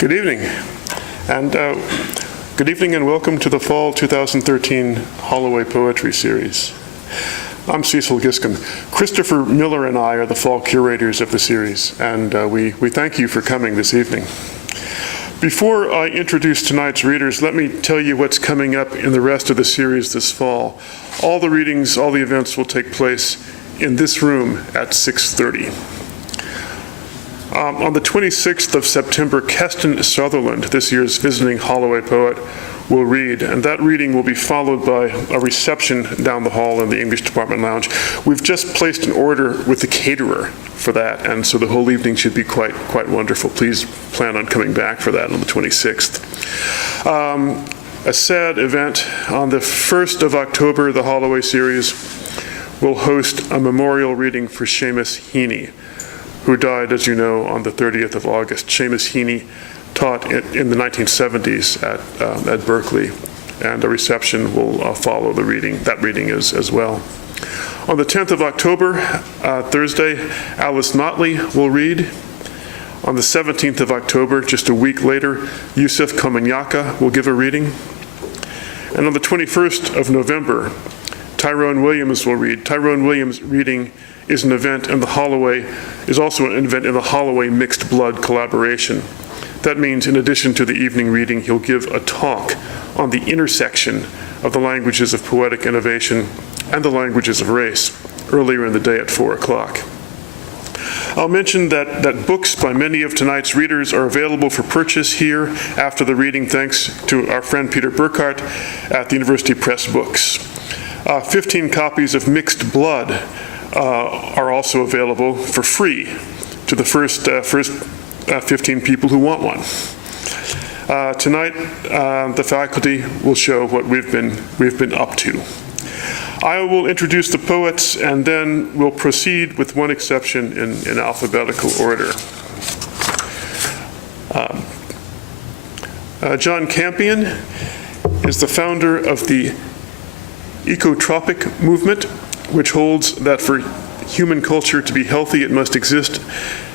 Good evening, and welcome to the Fall 2013 Holloway Poetry Series. I'm Cecil Giscombe. Christopher Miller and I are the fall curators of the series, and we thank you for coming this evening. Before I introduce tonight's readers, let me tell you what's coming up in the rest of the series this fall. All the readings, all the events will take place in this room at 6:30. On the 26th of September, Keston Sutherland, this year's visiting Holloway poet, will read, and that reading will be followed by a reception down the hall in the English Department Lounge. We've just placed an order with the caterer for that, and so the whole evening should be quite wonderful. Please plan on coming back for that on the 26th. A sad event, on the 1st of October, the Holloway series will host a memorial reading for Lyn Hejinian, who died, as you know, on the 30th of August. Lyn Hejinian taught in the 1970s at Berkeley, and a reception will follow the reading, that reading as well. On the 10th of October, Thursday, Alice Notley will read. On the 17th of October, just a week later, Yusuf Komunyakaa will give a reading. And on the 21st of November, Tyrone Williams will read. Tyrone Williams' reading is an event in the Holloway, is also an event in the Holloway Mixed Blood collaboration. That means in addition to the evening reading, he'll give a talk on the intersection of the languages of poetic innovation and the languages of race earlier in the day at 4 o'clock. I'll mention that books by many of tonight's readers are available for purchase here after the reading, thanks to our friend Peter Burkhart at the University Press Books. 15 copies of Mixed Blood are also available for free to the first 15 people who want one. Tonight, the faculty will show what we've been up to. I will introduce the poets, and then we'll proceed, with one exception, in alphabetical order. John Campion is the founder of the ecotropic movement, which holds that for human culture to be healthy, it must exist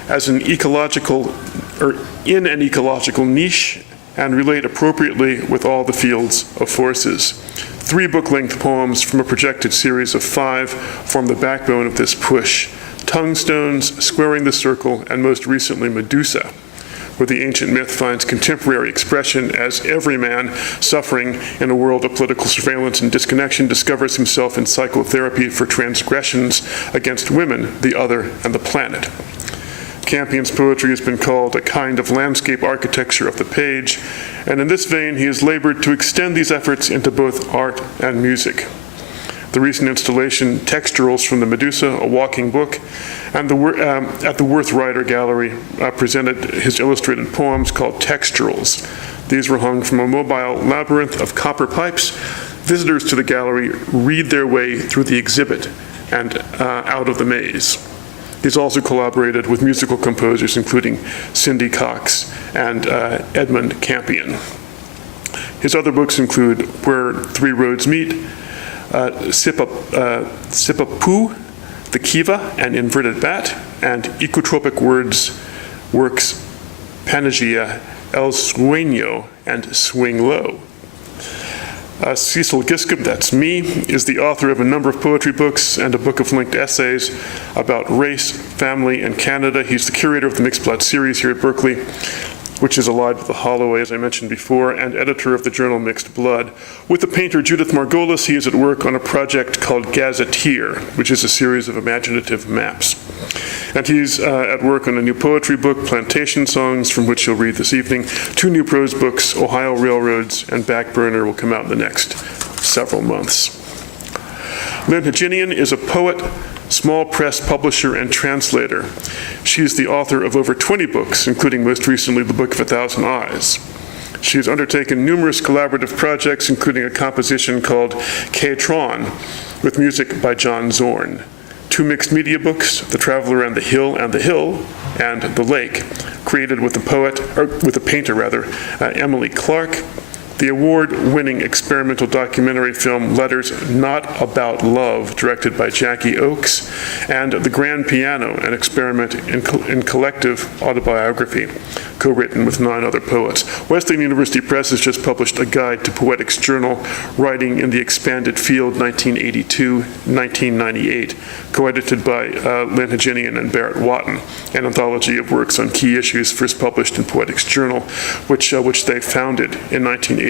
as an ecological, or in an ecological niche, and relate appropriately with all the fields of forces. 3 book-length poems from a projected series of 5 form the backbone of this push: Tungstones, Squaring the Circle, and most recently Medusa, where the ancient myth finds contemporary expression as every man suffering in a world of political surveillance and disconnection discovers himself in psychotherapy for transgressions against women, the other, and the planet. Campion's poetry has been called a kind of landscape architecture of the page, and in this vein, he has labored to extend these efforts into both art and music. The recent installation, Texturals from the Medusa, a walking book, and at the Worth Writer Gallery presented his illustrated poems called Texturals. These were hung from a mobile labyrinth of copper pipes. Visitors to the gallery read their way through the exhibit and out of the maze. He's also collaborated with musical composers including Cindy Cox and Edmund Campion. His other books include Where Three Roads Meet, Sipapoo, The Kiva, and Inverted Bat, and Ecotropic Works, Panagia, El Sueño, and Swing Low. Cecil Giscombe, that's me, is the author of a number of poetry books and a book of linked essays about race, family, and Canada. He's the curator of the Mixed Blood series here at Berkeley, which is allied with the Holloway, as I mentioned before, and editor of the journal Mixed Blood. With the painter Judith Margolis, he is at work on a project called Gazetteer, which is a series of imaginative maps. And he's at work on a new poetry book, Plantation Songs, from which he'll read this evening. 2 new prose books, Ohio Railroads and Backburner, will come out in the next several months. Lyn Hejinian is a poet, small press publisher, and translator. She is the author of over 20 books, including most recently The Book of a Thousand Eyes. She has undertaken numerous collaborative projects, including a composition called K-Tron, with music by John Zorn. 2 mixed media books, The Traveler and the Hill, and The Lake, created with the painter Emily Clark. the award-winning experimental documentary film Letters Not About Love, directed by Jackie Oakes, and The Grand Piano, an experiment in collective autobiography, co-written with 9 other poets. Wesleyan University Press has just published a guide to poetics journal, Writing in the Expanded Field, 1982-1998, co-edited by Lyn Hejinian and Barrett Watton, an anthology of works on key issues first published in Poetics Journal, which they founded in 1982.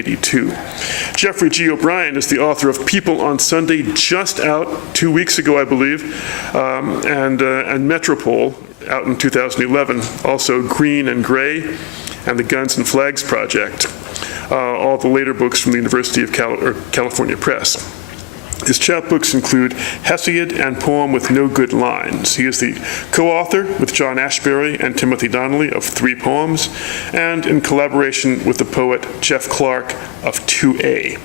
Geoffrey G. O'Brien is the author of People on Sunday, just out 2 weeks ago, I believe, and Metropole, out in 2011. Also Green and Gray and the Guns and Flags Project, all the later books from the University of California Press. His chapbooks include Hesiod and Poem with No Good Lines. He is the co-author with John Ashbery and Timothy Donnelly of 3 poems, and in collaboration with the poet Jeff Clark of 2A.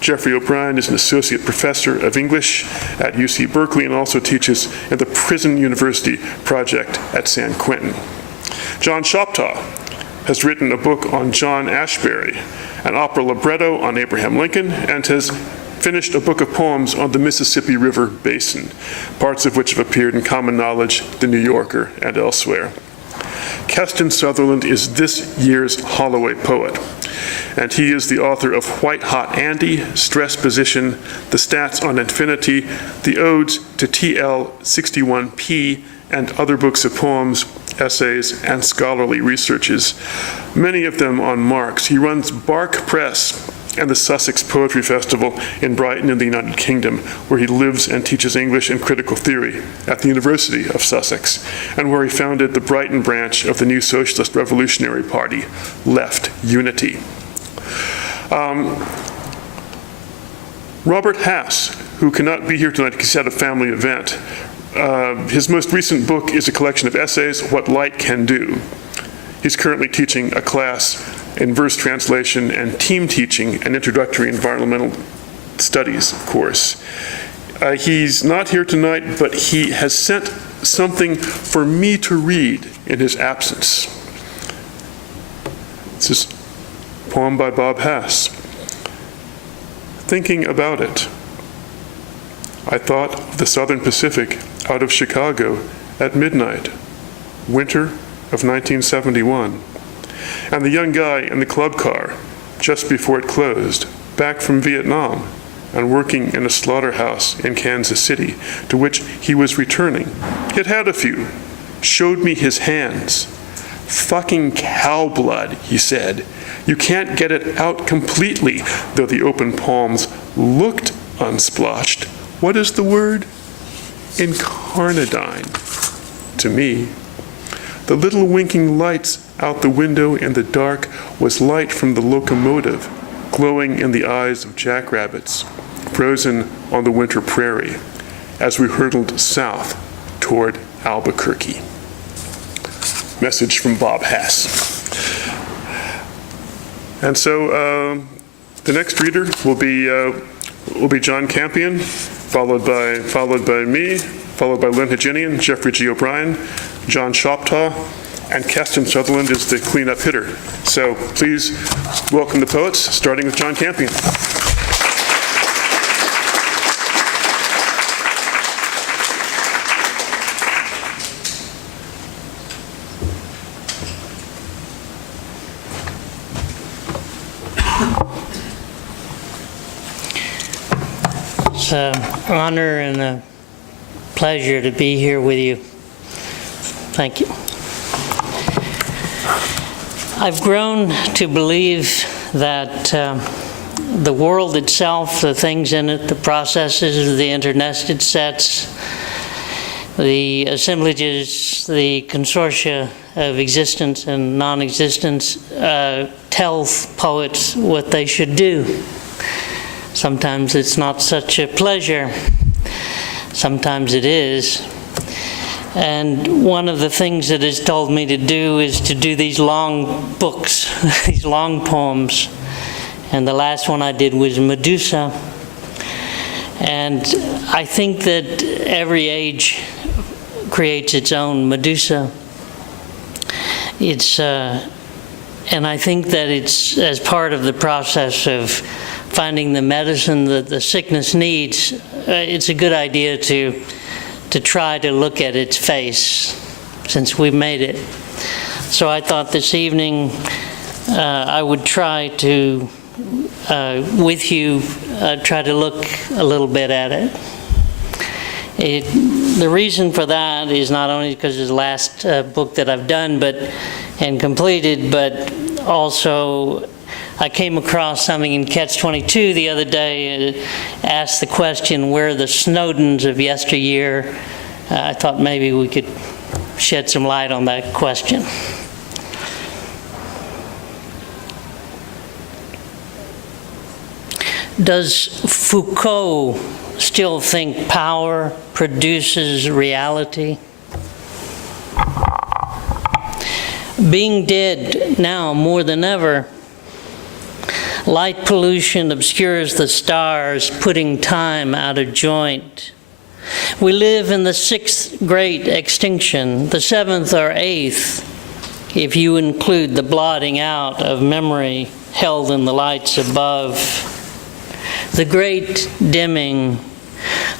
Geoffrey O'Brien is an associate professor of English at UC Berkeley and also teaches in the Prison University Project at San Quentin. John Shoptaw has written a book on John Ashbery, an opera libretto on Abraham Lincoln, and has finished a book of poems on the Mississippi River Basin, parts of which have appeared in Common Knowledge, The New Yorker, and elsewhere. Keston Sutherland is this year's Holloway poet, and he is the author of White Hot Andy, Stress Position, The Stats on Infinity, the Odes to TL61P, and other books of poems, essays, and scholarly researches, many of them on Marx. He runs Bark Press and the Sussex Poetry Festival in Brighton in the United Kingdom, where he lives and teaches English and critical theory at the University of Sussex, and where he founded the Brighton branch of the New Socialist Revolutionary Party, Left Unity. Robert Hass, who cannot be here tonight because he's at a family event, his most recent book is a collection of essays, What Light Can Do. He's currently teaching a class in verse translation and team teaching an introductory environmental studies course. He's not here tonight, but he has sent something for me to read in his absence. This is a poem by Bob Hass. Thinking about it, I thought of the Southern Pacific out of Chicago at midnight, winter of 1971. And the young guy in the club car, just before it closed, back from Vietnam and working in a slaughterhouse in Kansas City, to which he was returning. He'd had a few, showed me his hands. Fucking cow blood, he said. You can't get it out completely, though the open palms looked unsplotched. What is the word? Incarnadine, to me. The little winking lights out the window in the dark was light from the locomotive, glowing in the eyes of jackrabbits, frozen on the winter prairie, as we hurtled south toward Albuquerque. Message from Bob Hass. And so the next reader will be John Campion, followed by me, followed by Lyn Hejinian, Geoffrey G. O'Brien, John Shoptaw, and Keston Sutherland is the cleanup hitter. So please welcome the poets, starting with John Campion. It's an honor and a pleasure to be here with you. Thank you. I've grown to believe that the world itself, the things in it, the processes, the internested sets, the assemblages, the consortia of existence and non-existence tell poets what they should do. Sometimes it's not such a pleasure. Sometimes it is. And one of the things that it's told me to do is to do these long books, these long poems. And the last one I did was Medusa. And I think that every age creates its own Medusa. It's And I think that it's as part of the process of finding the medicine that the sickness needs, it's a good idea to try to look at its face, since we've made it. So I thought this evening I would try to, with you, try to look a little bit at it. The reason for that is not only because it's the last book that I've done and completed, but also I came across something in Catch-22 the other day, asked the question, where are the Snowdens of yesteryear? I thought maybe we could shed some light on that question. Does Foucault still think power produces reality? Being dead now more than ever, light pollution obscures the stars, putting time out of joint. We live in the 6th great extinction, the 7th or 8th, if you include the blotting out of memory held in the lights above. The great dimming,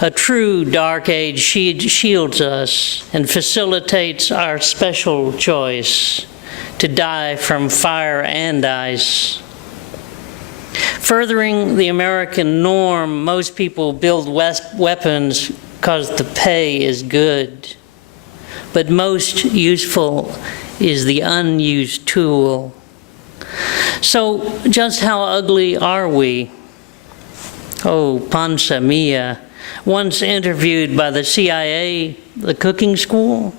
a true dark age shields us and facilitates our special choice to die from fire and ice. Furthering the American norm, most people build weapons because the pay is good, but most useful is the unused tool. So just how ugly are we? Oh, Panza Mia, once interviewed by the CIA, the cooking school,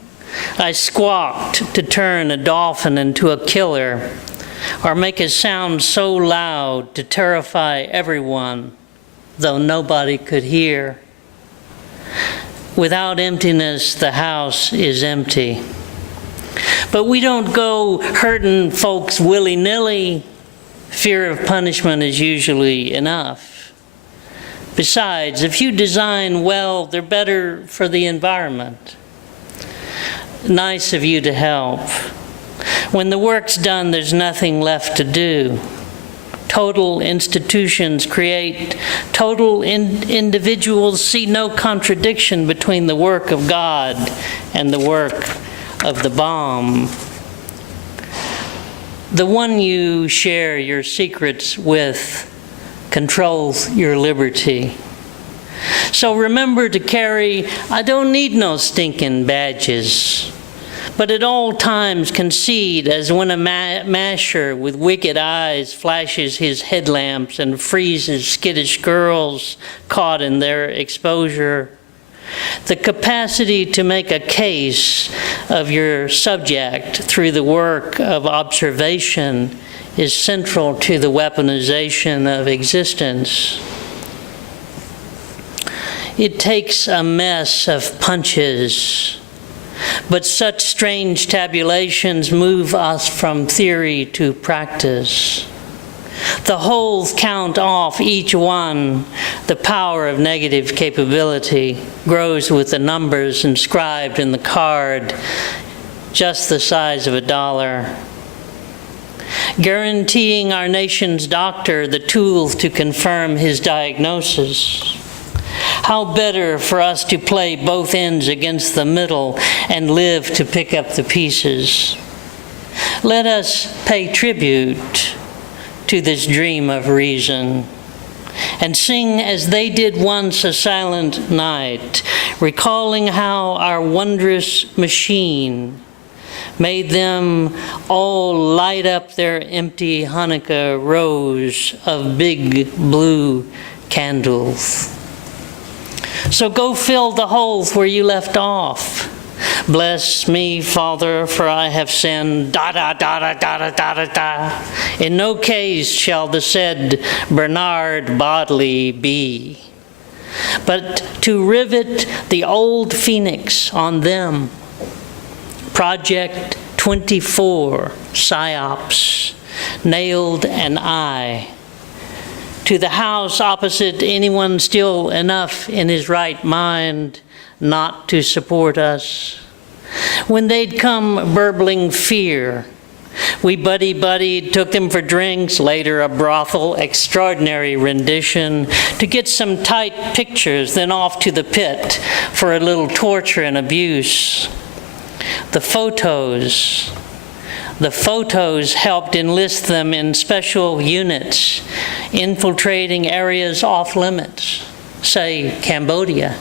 I squawked to turn a dolphin into a killer, or make a sound so loud to terrify everyone, though nobody could hear. Without emptiness, the house is empty. But we don't go hurting folks willy-nilly. Fear of punishment is usually enough. Besides, if you design well, they're better for the environment. Nice of you to help. When the work's done, there's nothing left to do. Total institutions create total individuals, see no contradiction between the work of God and the work of the bomb. The one you share your secrets with controls your liberty. So remember to carry, I don't need no stinking badges, but at all times concede, as when a masher with wicked eyes flashes his headlamps and freezes skittish girls caught in their exposure. The capacity to make a case of your subject through the work of observation is central to the weaponization of existence. It takes a mess of punches, but such strange tabulations move us from theory to practice. The wholes count off each one. The power of negative capability grows with the numbers inscribed in the card, just the size of $1. Guaranteeing our nation's doctor the tools to confirm his diagnosis. How better for us to play both ends against the middle and live to pick up the pieces. Let us pay tribute to this dream of reason and sing as they did once a silent night, recalling how our wondrous machine made them all light up their empty Hanukkah rows of big blue candles. So go fill the holes where you left off. Bless me, Father, for I have sinned. Da da da da da da da da da. In no case shall the said Bernard Bodley be, but to rivet the old phoenix on them. Project 24, PSYOPs, nailed an eye. To the house opposite, anyone still enough in his right mind not to support us. When they'd come burbling fear, We buddy-buddied, took them for drinks, later a brothel, extraordinary rendition, to get some tight pictures, then off to the pit for a little torture and abuse. The photos helped enlist them in special units, infiltrating areas off limits, say Cambodia.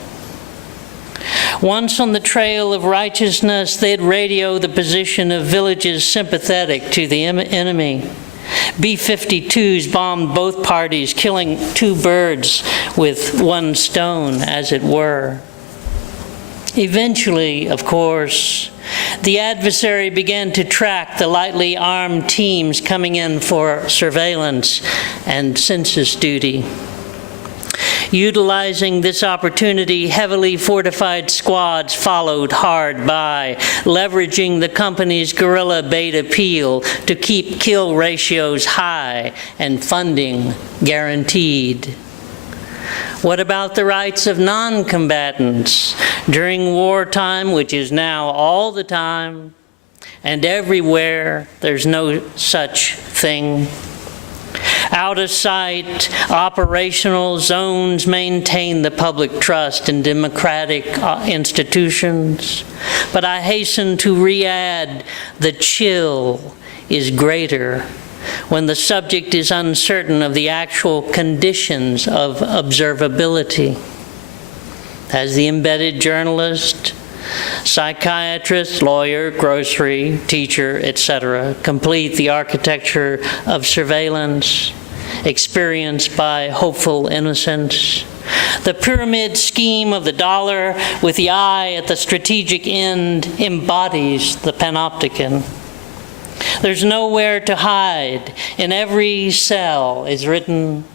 Once on the trail of righteousness, they'd radio the position of villages sympathetic to the enemy. B-52s bombed both parties, killing two birds with one stone, as it were. Eventually, of course, the adversary began to track the lightly armed teams coming in for surveillance and census duty. Utilizing this opportunity, heavily fortified squads followed hard by, leveraging the company's guerrilla bait appeal to keep kill ratios high and funding guaranteed. What about the rights of non-combatants? During wartime, which is now all the time and everywhere, there's no such thing. Out of sight, operational zones maintain the public trust in democratic institutions. But I hasten to re-add, the chill is greater when the subject is uncertain of the actual conditions of observability. As the embedded journalist, psychiatrist, lawyer, grocery, teacher, etc., complete the architecture of surveillance experienced by hopeful innocence. The pyramid scheme of the dollar with the eye at the strategic end embodies the panopticon. There's nowhere to hide. In every cell is written,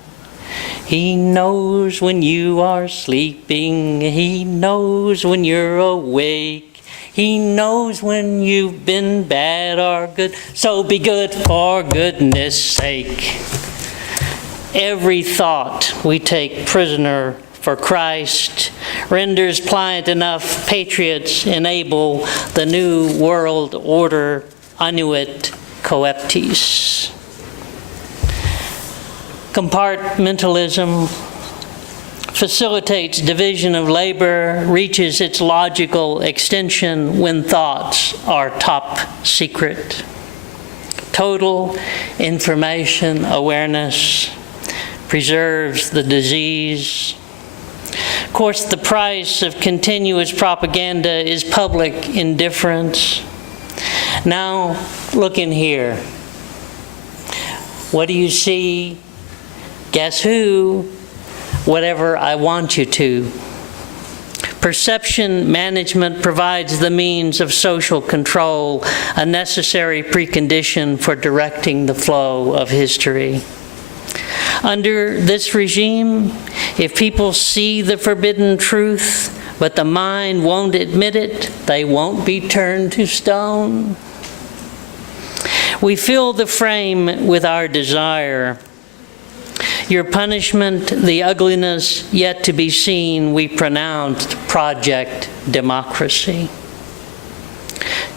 "He knows when you are sleeping. He knows when you're awake. He knows when you've been bad or good. So be good for goodness sake." Every thought we take prisoner for Christ renders pliant enough patriots enable the new world order annuit coeptis. Compartmentalism facilitates division of labor, reaches its logical extension when thoughts are top secret. Total information awareness preserves the disease. Of course, the price of continuous propaganda is public indifference. Now, look in here. What do you see? Guess who? Whatever I want you to. Perception management provides the means of social control, a necessary precondition for directing the flow of history. Under this regime, if people see the forbidden truth, but the mind won't admit it, they won't be turned to stone. We fill the frame with our desire. Your punishment, the ugliness yet to be seen, we pronounced Project Democracy.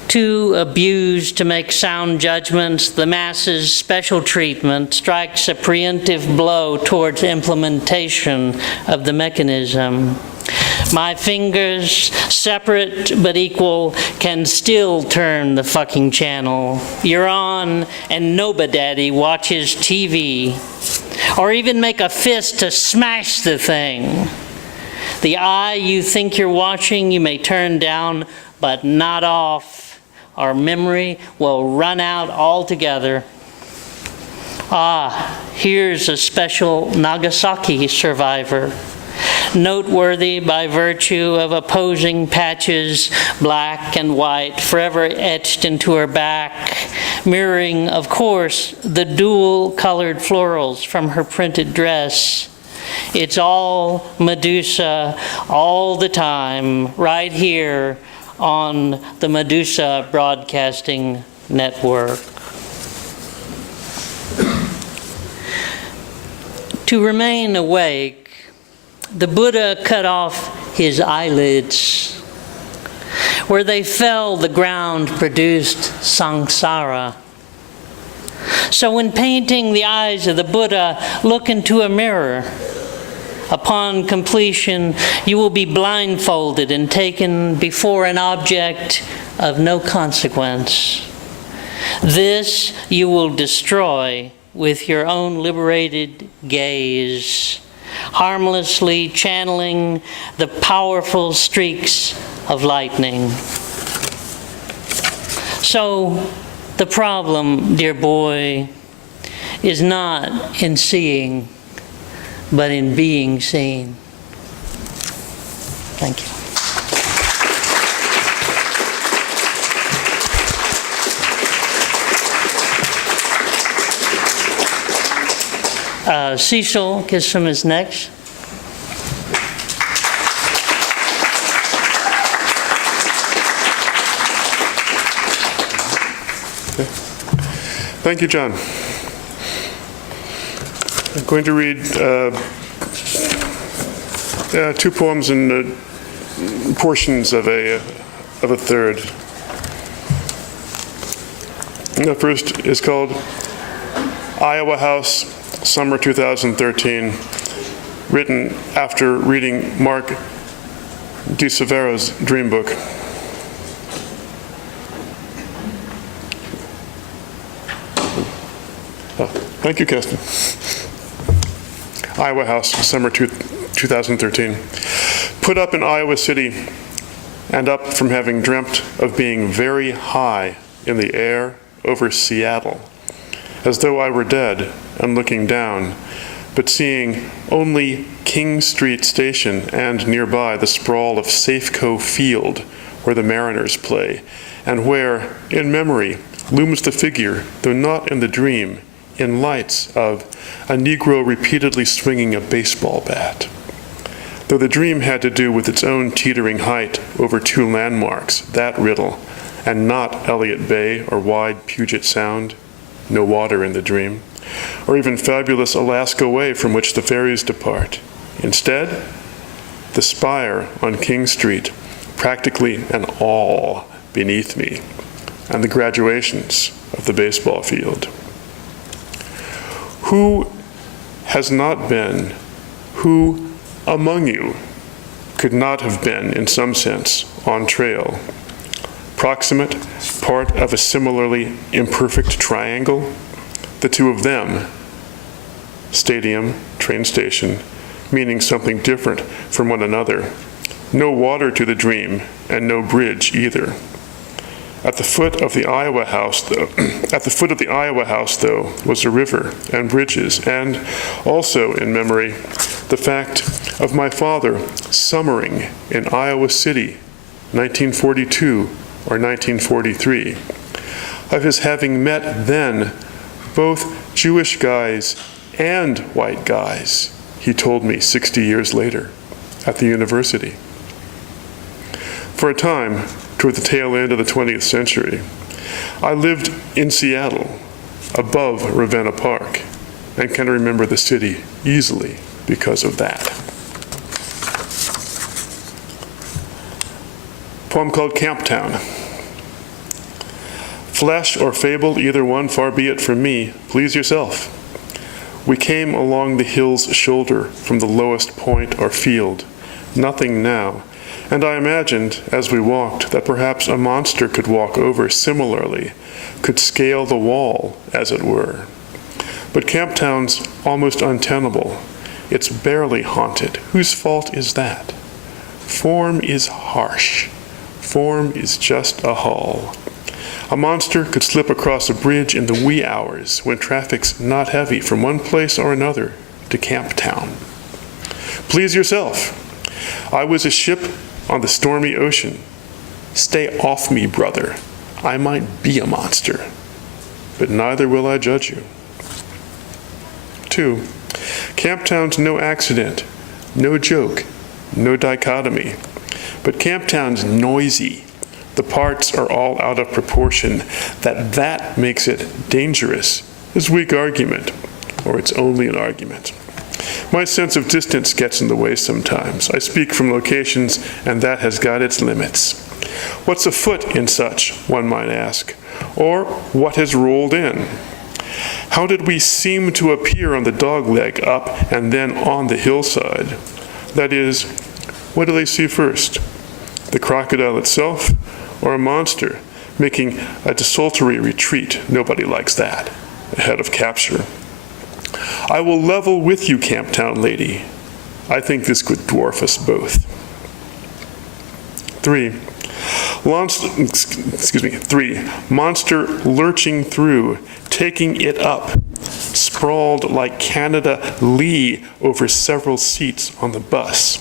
Too abused to make sound judgments, the masses' special treatment strikes a preemptive blow towards implementation of the mechanism. My fingers, separate but equal, can still turn the fucking channel. You're on, and nobody watches TV. Or even make a fist to smash the thing. The eye you think you're watching, you may turn down, but not off. Our memory will run out altogether. Here's a special Nagasaki survivor. Noteworthy by virtue of opposing patches, black and white, forever etched into her back, mirroring, of course, the dual-colored florals from her printed dress. It's all Medusa, all the time, right here on the Medusa Broadcasting Network. To remain awake, the Buddha cut off his eyelids. Where they fell, the ground produced samsara. So when painting the eyes of the Buddha, look into a mirror. Upon completion, you will be blindfolded and taken before an object of no consequence. This you will destroy with your own liberated gaze, harmlessly channeling the powerful streaks of lightning. So the problem, dear boy, is not in seeing, but in being seen. Thank you. Cecil Giscombe is next. Thank you, John. I'm going to read two poems and portions of a third. The first is called Iowa House, Summer 2013, written after reading Mark DeSevero's dream book. Thank you, Keston. Iowa House, Summer 2013. Put up in Iowa City and up from having dreamt of being very high in the air over Seattle, as though I were dead and looking down, but seeing only King Street Station and nearby the sprawl of Safeco Field where the Mariners play, and where, in memory, looms the figure, though not in the dream, in lights of a Negro repeatedly swinging a baseball bat. Though the dream had to do with its own teetering height over two landmarks, that riddle, and not Elliott Bay or wide Puget Sound, no water in the dream, or even fabulous Alaska Way from which the ferries depart. Instead, the spire on King Street, practically an all beneath me, and the graduations of the baseball field. Who has not been, who among you could not have been, in some sense, on trail, proximate, part of a similarly imperfect triangle, the two of them, stadium, train station, meaning something different from one another, no water to the dream, and no bridge either. At the foot of the Iowa House, though, was a river and bridges, and also in memory, the fact of my father summering in Iowa City, 1942 or 1943, of his having met then both Jewish guys and white guys, he told me 60 years later, at the university. For a time, toward the tail end of the 20th century, I lived in Seattle, above Ravenna Park, and can remember the city easily because of that. Poem called Camptown. Flesh or fable, either one, far be it from me, please yourself. We came along the hill's shoulder from the lowest point or field, nothing now, and I imagined, as we walked, that perhaps a monster could walk over similarly, could scale the wall, as it were. But Camptown's almost untenable. It's barely haunted. Whose fault is that? Form is harsh. Form is just a hull. A monster could slip across a bridge in the wee hours when traffic's not heavy from one place or another to Camptown. Please yourself. I was a ship on the stormy ocean. Stay off me, brother. I might be a monster, but neither will I judge you. 2. Camptown's no accident, no joke, no dichotomy, but Camptown's noisy. The parts are all out of proportion. That makes it dangerous is weak argument, or it's only an argument. My sense of distance gets in the way sometimes. I speak from locations, and that has got its limits. What's afoot in such, one might ask, or what has rolled in? How did we seem to appear on the dogleg up and then on the hillside? That is, what do they see first? The crocodile itself or a monster making a desultory retreat? Nobody likes that, ahead of capture. I will level with you, Camptown lady. I think this could dwarf us both. 3. Monster lurching through, taking it up, sprawled like Canada Lee over several seats on the bus.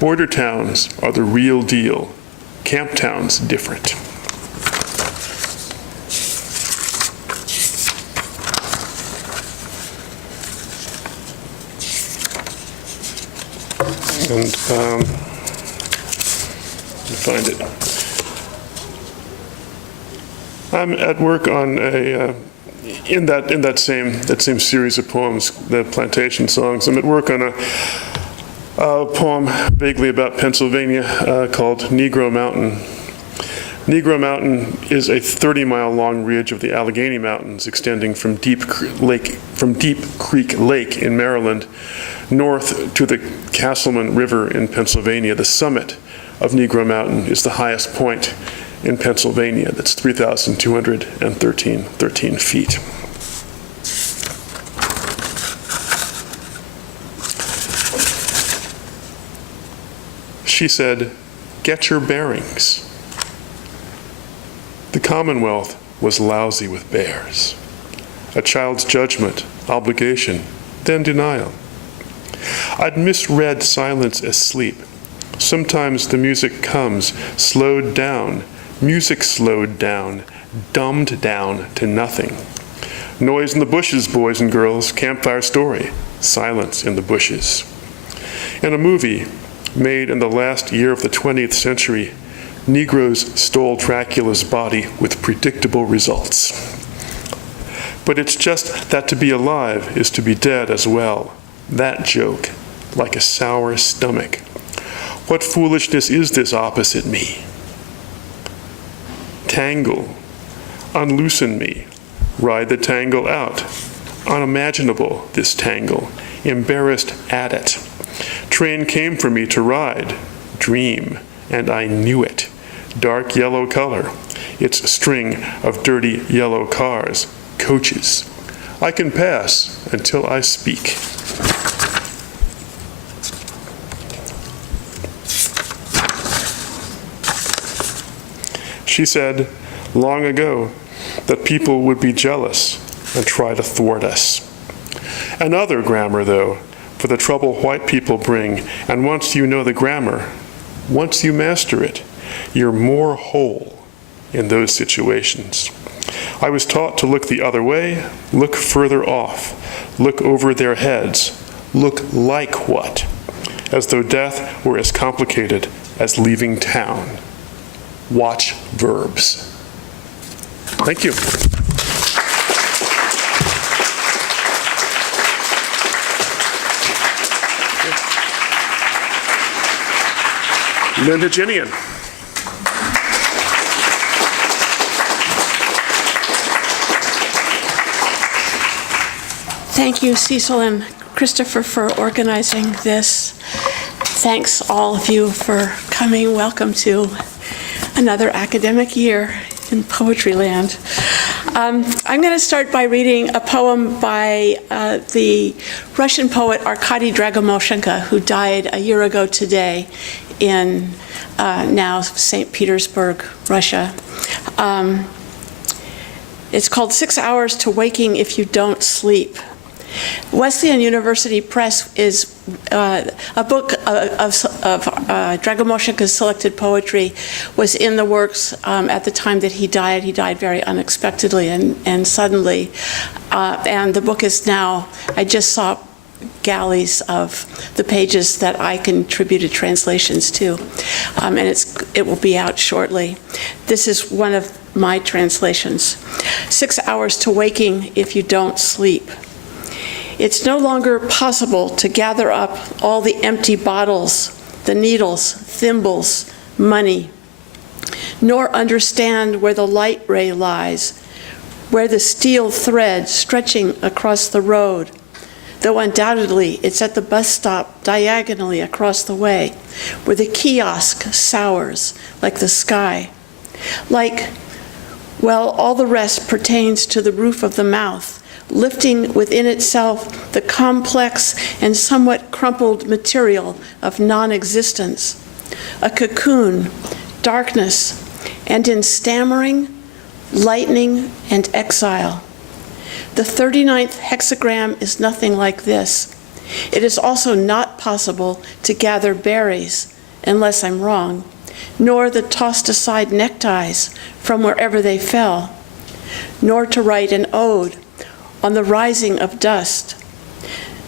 Border towns are the real deal. Camp towns different. And find it. I'm at work on a in that same series of poems, the plantation songs. I'm at work on a poem vaguely about Pennsylvania called Negro Mountain. Negro Mountain is a 30-mile-long ridge of the Allegheny Mountains extending from Deep Creek Lake in Maryland north to the Castleman River in Pennsylvania. The summit of Negro Mountain is the highest point in Pennsylvania. That's 3,213 feet. She said, "Get your bearings." The Commonwealth was lousy with bears. A child's judgment, obligation, then denial. I'd misread silence as sleep. Sometimes the music comes, slowed down, music slowed down, dumbed down to nothing. Noise in the bushes, boys and girls, campfire story, silence in the bushes. In a movie made in the last year of the 20th century, Negroes stole Dracula's body with predictable results. But it's just that to be alive is to be dead as well. That joke, like a sour stomach. What foolishness is this opposite me? Tangle, unloosen me, ride the tangle out. Unimaginable, this tangle, embarrassed at it. Train came for me to ride, dream, and I knew it. Dark yellow color, its string of dirty yellow cars, coaches. I can pass until I speak. She said long ago that people would be jealous and try to thwart us. Another grammar, though, for the trouble white people bring, and once you know the grammar, once you master it, you're more whole in those situations. I was taught to look the other way, look further off, look over their heads, look like what? As though death were as complicated as leaving town. Watch verbs. Thank you. Lyn Hejinian. Thank you, Cecil and Christopher, for organizing this. Thanks all of you for coming. Welcome to another academic year in Poetry Land. I'm going to start by reading a poem by the Russian poet Arkady Dragomoshenko, who died a year ago today in now St. Petersburg, Russia. It's called 6 Hours to Waking If You Don't Sleep. Wesleyan University Press is a book of Dragomoshenko's selected poetry was in the works at the time that he died. He died very unexpectedly and suddenly. And the book is now, I just saw galleys of the pages that I contributed translations to. And it will be out shortly. This is one of my translations. 6 Hours to Waking If You Don't Sleep. It's no longer possible to gather up all the empty bottles, the needles, thimbles, money, nor understand where the light ray lies, where the steel thread stretching across the road, though undoubtedly it's at the bus stop diagonally across the way, where the kiosk sours like the sky. Like, well, all the rest pertains to the roof of the mouth, lifting within itself the complex and somewhat crumpled material of non-existence, a cocoon, darkness, and in stammering, lightning, and exile. The 39th hexagram is nothing like this. It is also not possible to gather berries, unless I'm wrong, nor the tossed aside neckties from wherever they fell, nor to write an ode on the rising of dust,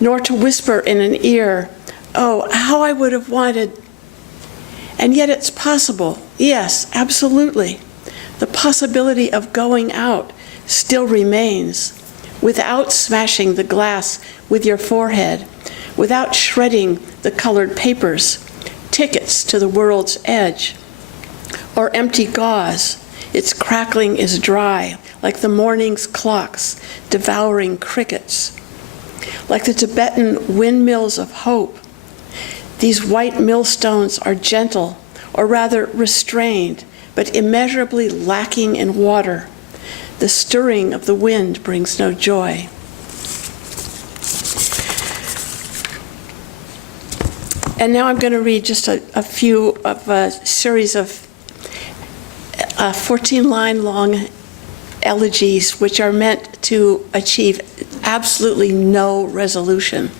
nor to whisper in an ear, oh, how I would have wanted. And yet it's possible, yes, absolutely. The possibility of going out still remains, without smashing the glass with your forehead, without shredding the colored papers, tickets to the world's edge, or empty gauze. Its crackling is dry, like the morning's clocks devouring crickets. Like the Tibetan windmills of hope, these white millstones are gentle, or rather restrained, but immeasurably lacking in water. The stirring of the wind brings no joy. And now I'm going to read just a few of a series of 14-line long elegies, which are meant to achieve absolutely no resolution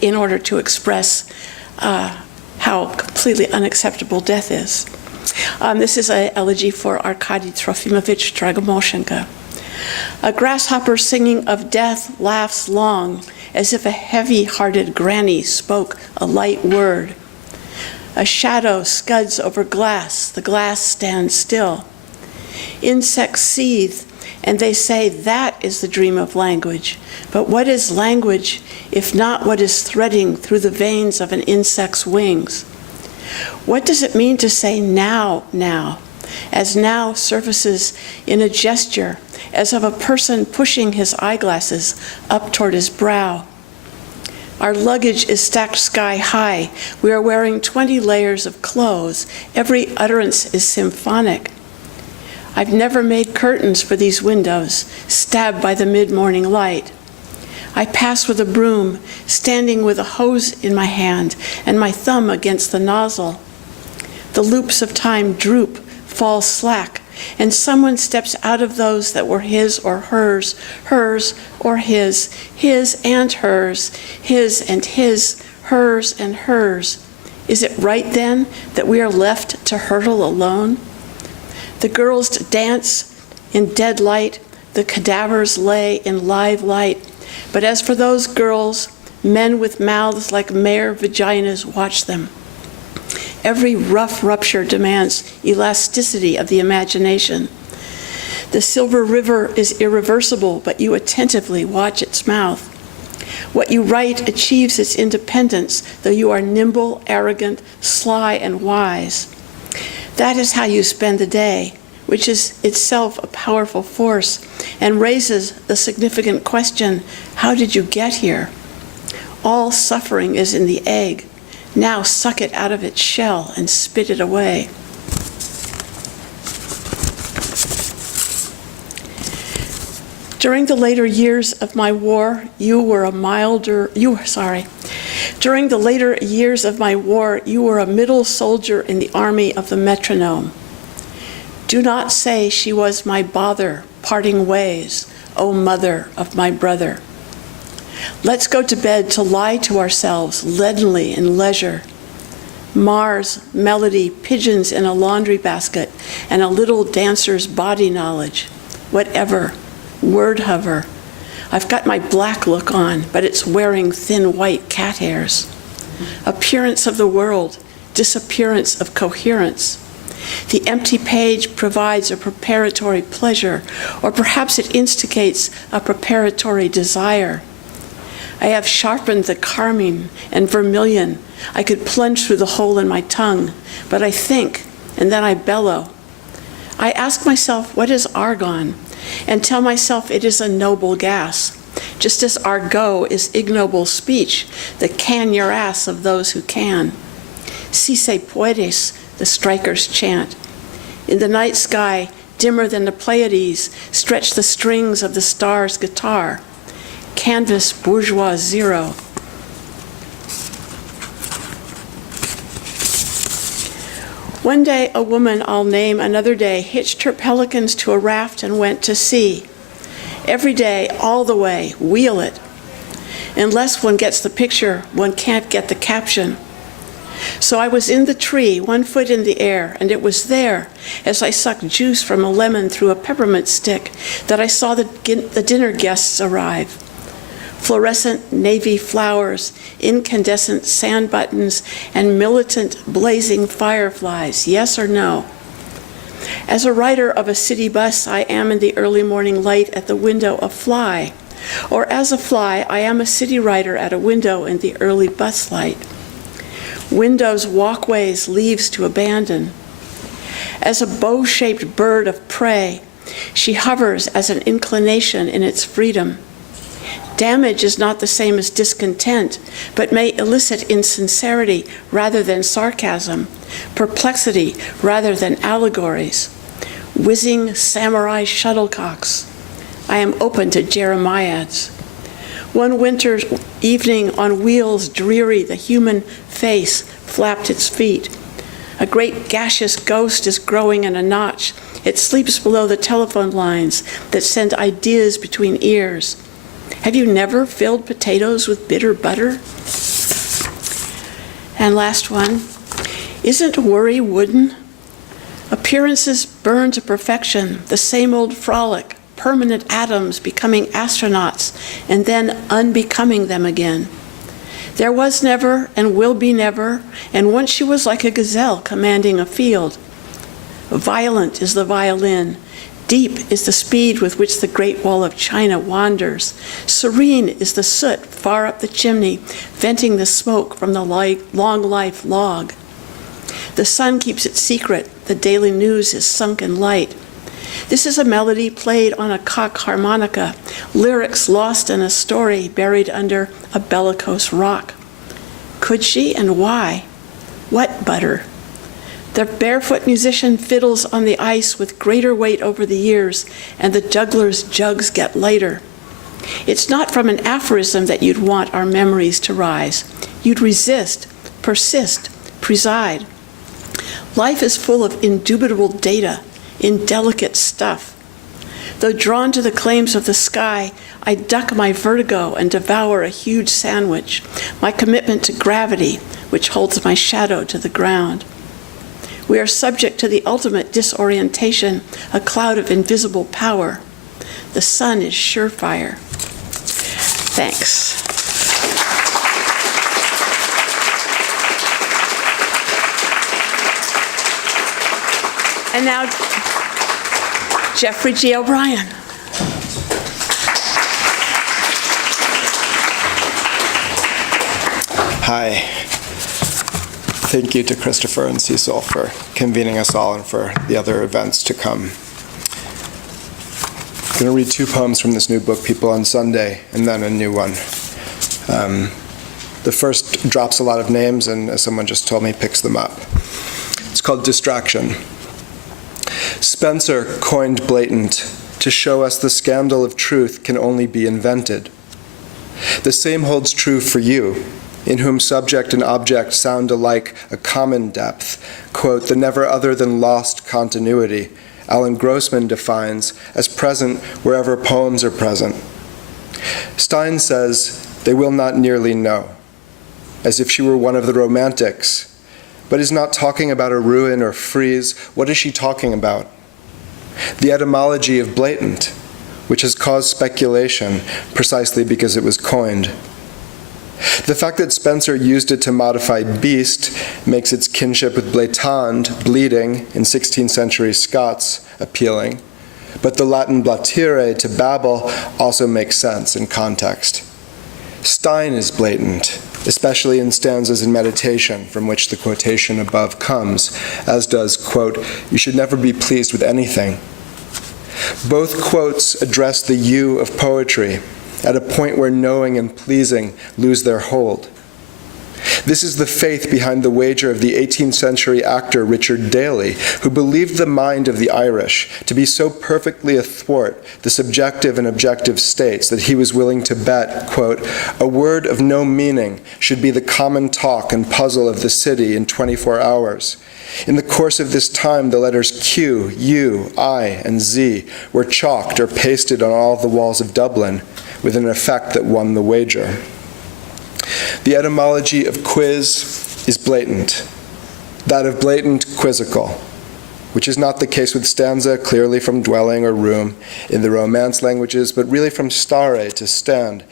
in order to express how completely unacceptable death is. This is an elegy for Arkady Trofimovich Dragomoshenko. A grasshopper singing of death laughs long, as if a heavy-hearted granny spoke a light word. A shadow scuds over glass, the glass stands still. Insects seethe, and they say that is the dream of language. But what is language if not what is threading through the veins of an insect's wings? What does it mean to say now, now, as now surfaces in a gesture, as of a person pushing his eyeglasses up toward his brow? Our luggage is stacked sky high. We are wearing 20 layers of clothes. Every utterance is symphonic. I've never made curtains for these windows, stabbed by the mid-morning light. I pass with a broom, standing with a hose in my hand and my thumb against the nozzle. The loops of time droop, fall slack, and someone steps out of those that were his or hers, hers or his and hers, his and his, hers and hers. Is it right then that we are left to hurtle alone? The girls dance in dead light, the cadavers lay in live light. But as for those girls, men with mouths like mare vaginas watch them. Every rough rupture demands elasticity of the imagination. The silver river is irreversible, but you attentively watch its mouth. What you write achieves its independence, though you are nimble, arrogant, sly, and wise. That is how you spend the day, which is itself a powerful force and raises the significant question, how did you get here? All suffering is in the egg. Now suck it out of its shell and spit it away. During the later years of my war, During the later years of my war, you were a middle soldier in the army of the metronome. Do not say she was my bother, parting ways, O mother of my brother. Let's go to bed to lie to ourselves leadenly in leisure. Mars, melody, pigeons in a laundry basket, and a little dancer's body knowledge. Whatever, word hover. I've got my black look on, but it's wearing thin white cat hairs. Appearance of the world, disappearance of coherence. The empty page provides a preparatory pleasure, or perhaps it instigates a preparatory desire. I have sharpened the carmine and vermilion. I could plunge through the hole in my tongue, but I think, and then I bellow. I ask myself, what is argon? And tell myself it is a noble gas, just as argot is ignoble speech, the can your ass of those who can. Si se puedes, the strikers chant. In the night sky, dimmer than the Pleiades, stretch the strings of the star's guitar. Canvas bourgeois zero. One day, a woman I'll name another day hitched her pelicans to a raft and went to sea. Every day, all the way, wheel it. Unless one gets the picture, one can't get the caption. So I was in the tree, 1 foot in the air, and it was there, as I sucked juice from a lemon through a peppermint stick, that I saw the dinner guests arrive. Fluorescent navy flowers, incandescent sand buttons, and militant blazing fireflies, yes or no? As a rider of a city bus, I am in the early morning light at the window a fly. Or as a fly, I am a city rider at a window in the early bus light. Windows, walkways, leaves to abandon. As a bow-shaped bird of prey, she hovers as an inclination in its freedom. Damage is not the same as discontent, but may elicit insincerity rather than sarcasm, perplexity rather than allegories. Whizzing samurai shuttlecocks. I am open to jeremiads. One winter's evening on wheels dreary, the human face flapped its feet. A great gaseous ghost is growing in a notch. It sleeps below the telephone lines that send ideas between ears. Have you never filled potatoes with bitter butter? And last one, isn't worry wooden? Appearances burn to perfection, the same old frolic, permanent atoms becoming astronauts and then unbecoming them again. There was never and will be never, and once she was like a gazelle commanding a field. Violent is the violin. Deep is the speed with which the Great Wall of China wanders. Serene is the soot far up the chimney, venting the smoke from the long life log. The sun keeps it secret. The daily news is sunk in light. This is a melody played on a cock harmonica, lyrics lost in a story buried under a bellicose rock. Could she, and why? What butter? The barefoot musician fiddles on the ice with greater weight over the years, and the juggler's jugs get lighter. It's not from an aphorism that you'd want our memories to rise. You'd resist, persist, preside. Life is full of indubitable data, indelicate stuff. Though drawn to the claims of the sky, I duck my vertigo and devour a huge sandwich, my commitment to gravity, which holds my shadow to the ground. We are subject to the ultimate disorientation, a cloud of invisible power. The sun is surefire. Thanks. And now, Geoffrey G. O'Brien. Hi. Thank you to Christopher and Cecil for convening us all and for the other events to come. I'm going to read 2 poems from this new book, People on Sunday, and then a new one. The first drops a lot of names, and as someone just told me, picks them up. It's called Distraction. Spencer coined blatant to show us the scandal of truth can only be invented. The same holds true for you, in whom subject and object sound alike a common depth, quote, the never other than lost continuity, Alan Grossman defines as present wherever poems are present. Stein says they will not nearly know, as if she were one of the romantics, but is not talking about a ruin or frieze. What is she talking about? The etymology of blatant, which has caused speculation precisely because it was coined. The fact that Spencer used it to modify beast makes its kinship with blatand, bleeding, in 16th century Scots, appealing. But the Latin blatire, to babble, also makes sense in context. Stein is blatant. especially in stanzas in meditation, from which the quotation above comes, as does, quote, "You should never be pleased with anything." Both quotes address the you of poetry at a point where knowing and pleasing lose their hold. This is the faith behind the wager of the 18th century actor Richard Daly, who believed the mind of the Irish to be so perfectly athwart the subjective and objective states that he was willing to bet, quote, "A word of no meaning should be the common talk and puzzle of the city in 24 hours. In the course of this time, the letters Q, U, I, and Z were chalked or pasted on all the walls of Dublin with an effect that won the wager." The etymology of quiz is blatant, that of blatant quizzical, which is not the case with stanza, clearly from dwelling or room in the Romance languages, but really from stare, to stand.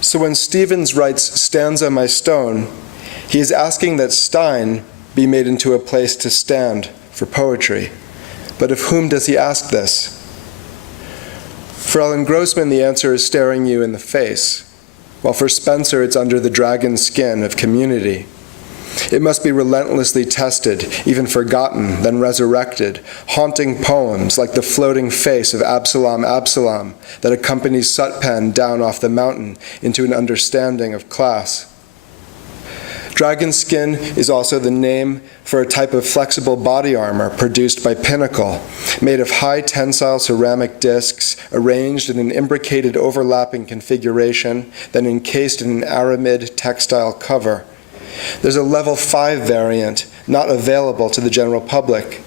So when Stevens writes "stanza my stone," he is asking that Stein be made into a place to stand for poetry. But of whom does he ask this? For Ellen Grossman, the answer is staring you in the face, while for Spencer, it's under the dragon skin of community. It must be relentlessly tested, even forgotten, then resurrected, haunting poems like the floating face of Absalom, Absalom, that accompanies Sutpen down off the mountain into an understanding of class. Dragon skin is also the name for a type of flexible body armor produced by Pinnacle, made of high tensile ceramic discs arranged in an imbricated overlapping configuration, then encased in an aramid textile cover. There's a level 5 variant not available to the general public,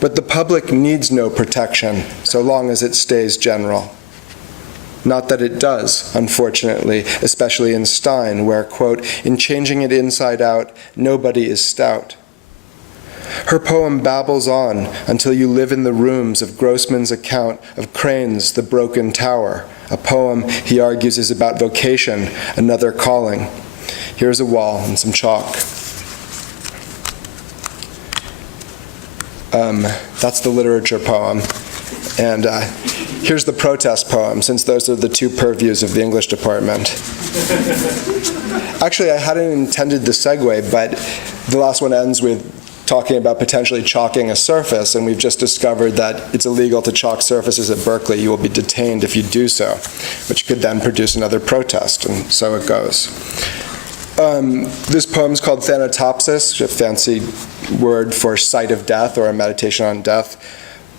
but the public needs no protection so long as it stays general. Not that it does, unfortunately, especially in Stein, where, quote, "In changing it inside out, nobody is stout." Her poem babbles on until you live in the rooms of Grossman's account of Crane's The Broken Tower, a poem he argues is about vocation, another calling. Here's a wall and some chalk. That's the literature poem. And here's the protest poem, since those are the two purviews of the English department. Actually, I hadn't intended the segue, but the last one ends with talking about potentially chalking a surface, and we've just discovered that it's illegal to chalk surfaces at Berkeley. You will be detained if you do so, which could then produce another protest, and so it goes. This poem's called Thanatopsis, a fancy word for sight of death or a meditation on death.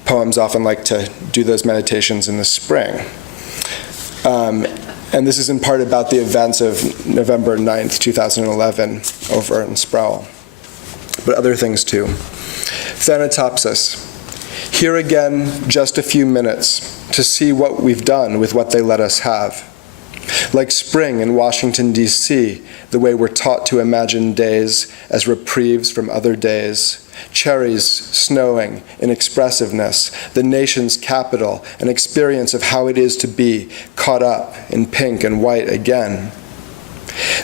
Poems often like to do those meditations in the spring. And this is in part about the events of November 9th, 2011 over in Sproul, but other things too. Thanatopsis. Here again, just a few minutes to see what we've done with what they let us have. Like spring in Washington, D.C., the way we're taught to imagine days as reprieves from other days. Cherries snowing in expressiveness, the nation's capital, an experience of how it is to be caught up in pink and white again.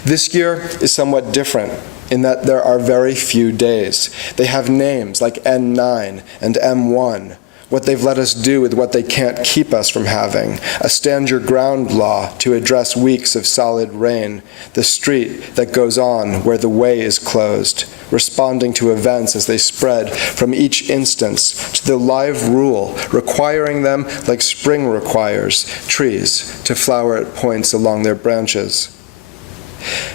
This year is somewhat different in that there are very few days. They have names like N9 and M1, what they've let us do with what they can't keep us from having, a stand your ground law to address weeks of solid rain, the street that goes on where the way is closed, responding to events as they spread from each instance to the live rule, requiring them, like spring requires, trees to flower at points along their branches.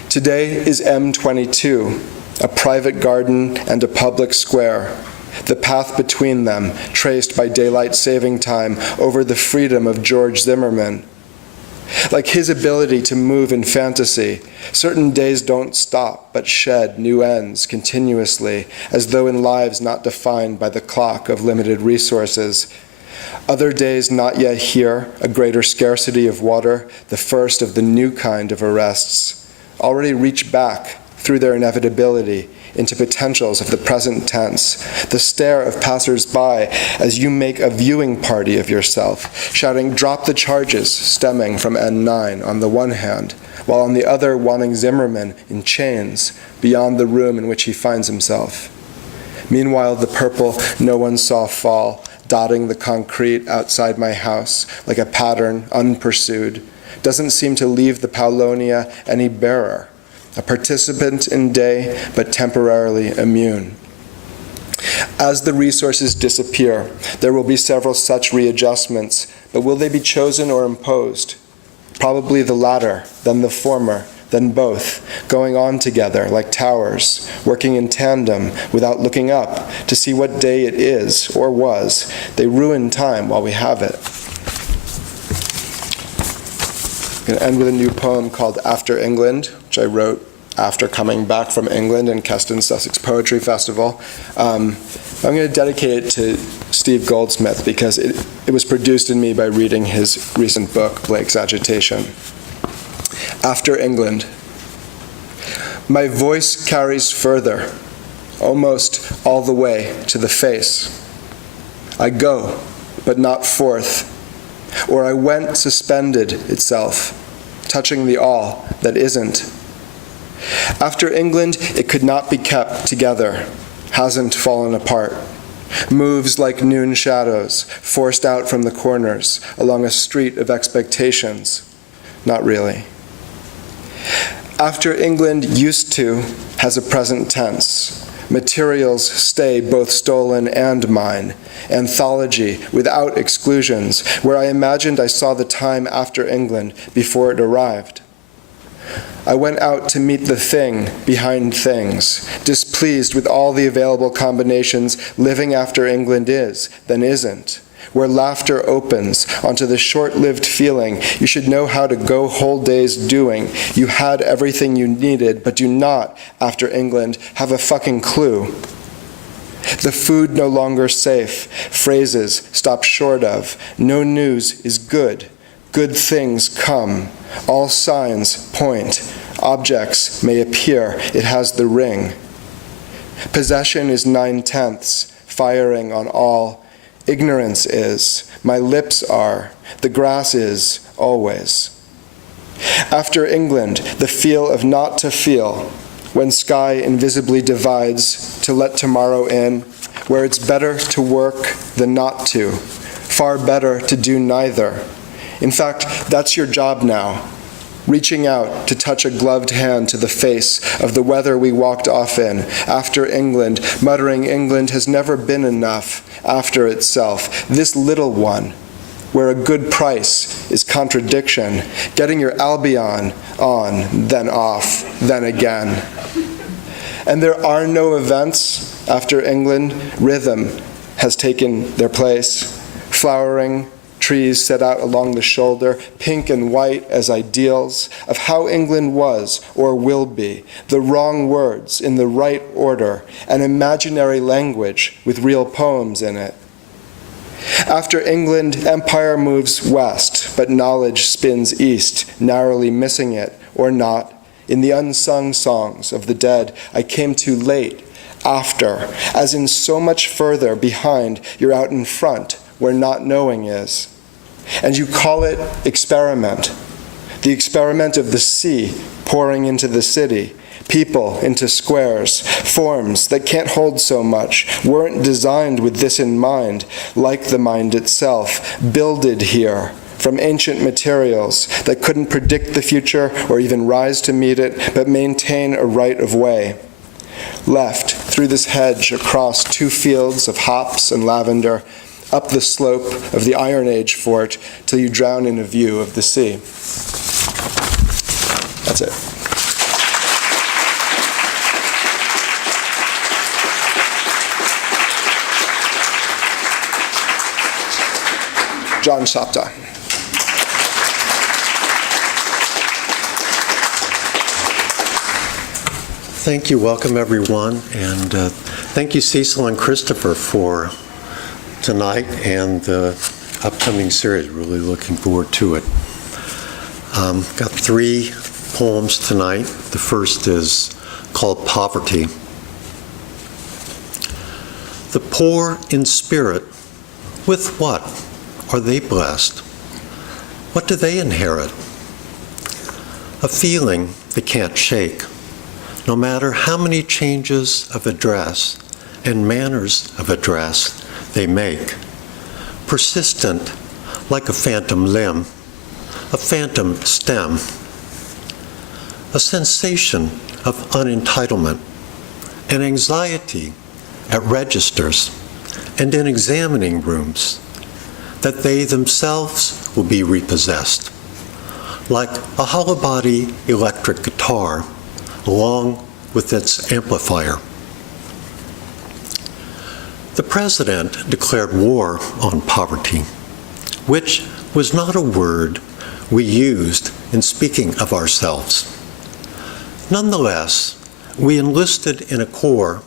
Today is M22, a private garden and a public square, the path between them traced by daylight saving time over the freedom of George Zimmerman. Like his ability to move in fantasy, certain days don't stop but shed new ends continuously, as though in lives not defined by the clock of limited resources. Other days not yet here, a greater scarcity of water, the first of the new kind of arrests, already reach back through their inevitability into potentials of the present tense, the stare of passers-by as you make a viewing party of yourself, shouting, "Drop the charges," stemming from N9 on the one hand, while on the other wanting Zimmerman in chains beyond the room in which he finds himself. Meanwhile, the purple no one saw fall, dotting the concrete outside my house like a pattern unpursued, doesn't seem to leave the Paulonia any barer, a participant in day, but temporarily immune. As the resources disappear, there will be several such readjustments, but will they be chosen or imposed? Probably the latter, then the former, then both, going on together like towers, working in tandem without looking up to see what day it is or was. They ruin time while we have it. I'm going to end with a new poem called After England, which I wrote after coming back from England and Keston Sussex Poetry Festival. I'm going to dedicate it to Steve Goldsmith because it was produced in me by reading his recent book, Blake's Agitation. After England. My voice carries further, almost all the way to the face. I go, but not forth, or I went suspended itself, touching the all that isn't. After England, it could not be kept together, hasn't fallen apart. Moves like noon shadows, forced out from the corners, along a street of expectations. Not really. After England used to has a present tense. Materials stay both stolen and mine. Anthology without exclusions, where I imagined I saw the time after England before it arrived. I went out to meet the thing behind things, displeased with all the available combinations living after England is, then isn't, where laughter opens onto the short-lived feeling you should know how to go whole days doing. You had everything you needed, but do not, after England, have a fucking clue. The food no longer safe, phrases stop short of, no news is good, good things come, all signs point, objects may appear, it has the ring. Possession is 9/10, firing on all. Ignorance is, my lips are, the grass is, always. After England, the feel of not to feel, when sky invisibly divides to let tomorrow in, where it's better to work than not to, far better to do neither. In fact, that's your job now, reaching out to touch a gloved hand to the face of the weather we walked off in, after England, muttering England has never been enough, after itself, this little one, where a good price is contradiction, getting your Albion on, then off, then again. And there are no events after England. Rhythm has taken their place, flowering trees set out along the shoulder, pink and white as ideals of how England was or will be, the wrong words in the right order, an imaginary language with real poems in it. After England, empire moves west, but knowledge spins east, narrowly missing it, or not. In the unsung songs of the dead, I came too late, after, as in so much further behind, you're out in front, where not knowing is. And you call it experiment, the experiment of the sea pouring into the city, people into squares, forms that can't hold so much, weren't designed with this in mind, like the mind itself, builded here from ancient materials that couldn't predict the future or even rise to meet it, but maintain a right of way. Left through this hedge across 2 fields of hops and lavender, up the slope of the Iron Age fort till you drown in a view of the sea. That's it. John Shoptaw. Thank you. Welcome, everyone. And thank you, Cecil and Christopher, for tonight and the upcoming series. Really looking forward to it. Got 3 poems tonight. The first is called Poverty. The poor in spirit, with what are they blessed? What do they inherit? A feeling they can't shake, no matter how many changes of address and manners of address they make. Persistent like a phantom limb, a phantom stem. a sensation of unentitlement, and anxiety at registers and in examining rooms, that they themselves will be repossessed, like a hollow body electric guitar, along with its amplifier. The President declared war on poverty, which was not a word we used in speaking of ourselves. Nonetheless, we enlisted in a corps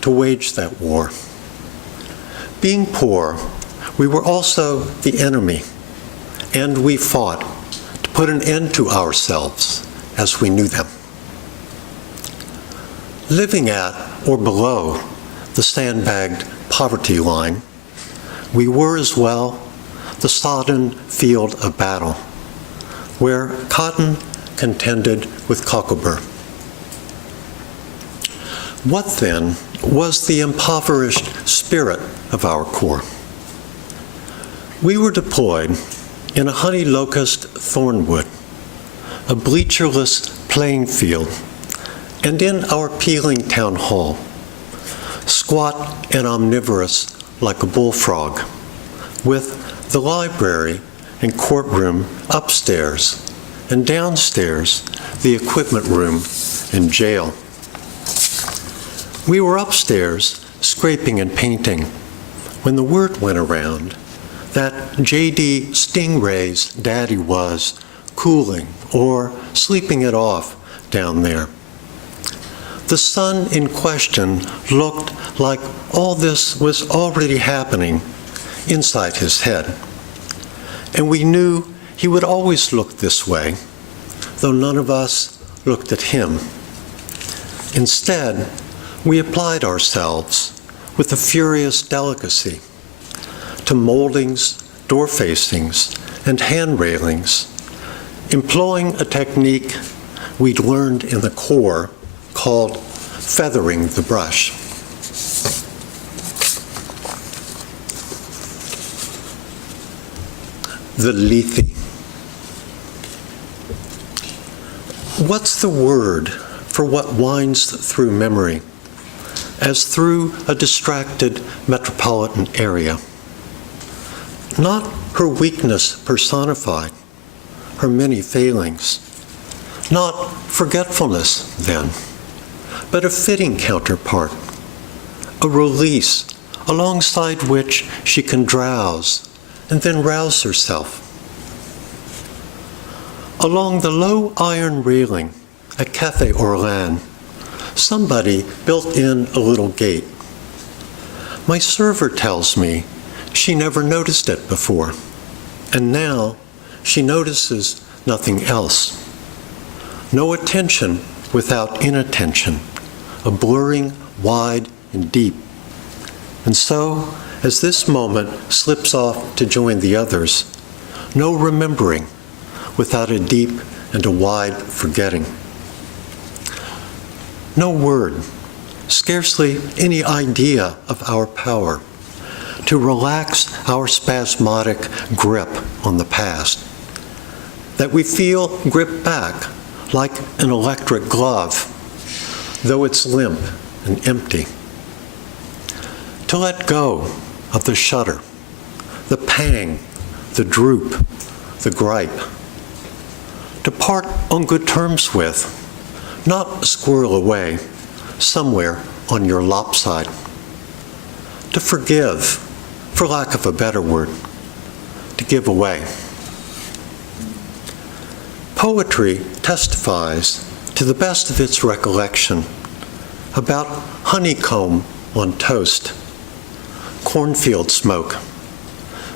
to wage that war. Being poor, we were also the enemy, and we fought to put an end to ourselves as we knew them. Living at or below the sandbagged poverty line, we were as well the sodden field of battle, where cotton contended with cockleburr. What then was the impoverished spirit of our corps? We were deployed in a honey locust thornwood, a bleacherless playing field, and in our peeling town hall, squat and omnivorous like a bullfrog, with the library and courtroom upstairs, and downstairs the equipment room and jail. We were upstairs scraping and painting when the word went around that J.D. Stingray's daddy was cooling or sleeping it off down there. The son in question looked like all this was already happening inside his head. And we knew he would always look this way, though none of us looked at him. Instead, we applied ourselves with a furious delicacy to moldings, door facings, and hand railings, employing a technique we'd learned in the Corps called feathering the brush. The lethe. What's the word for what winds through memory, as through a distracted metropolitan area? Not her weakness personified, her many failings. Not forgetfulness, then, but a fitting counterpart, a release alongside which she can drowse and then rouse herself. Along the low iron railing at Café Orlan, somebody built in a little gate. My server tells me she never noticed it before, and now she notices nothing else. No attention without inattention, a blurring wide and deep. And so, as this moment slips off to join the others, no remembering without a deep and a wide forgetting. No word, scarcely any idea of our power to relax our spasmodic grip on the past, that we feel gripped back like an electric glove, though it's limp and empty. To let go of the shudder, the pang, the droop, the gripe. To part on good terms with, not squirrel away somewhere on your lopside. To forgive, for lack of a better word, to give away. Poetry testifies, to the best of its recollection, about honeycomb on toast, cornfield smoke,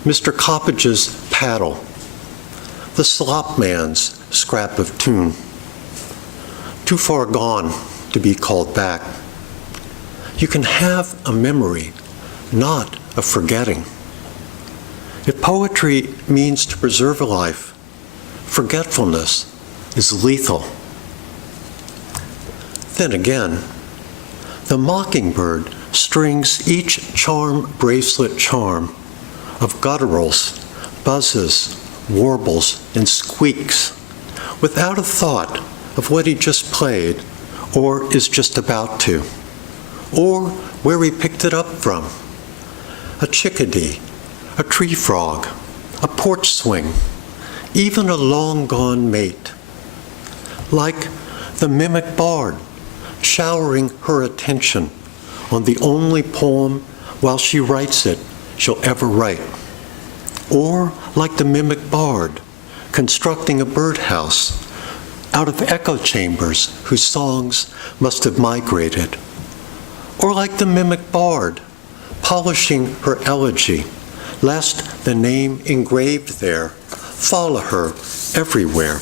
Mr. Coppage's paddle, the slop man's scrap of tune, too far gone to be called back. You can have a memory, not a forgetting. If poetry means to preserve a life, forgetfulness is lethal. Then again, the mockingbird strings each charm bracelet charm of gutturals, buzzes, warbles, and squeaks without a thought of what he just played or is just about to, or where he picked it up from. A chickadee, a tree frog, a porch swing, even a long-gone mate. Like the mimic bard showering her attention on the only poem while she writes it she'll ever write. Or like the mimic bard constructing a birdhouse out of echo chambers whose songs must have migrated. Or like the mimic bard polishing her elegy, lest the name engraved there follow her everywhere.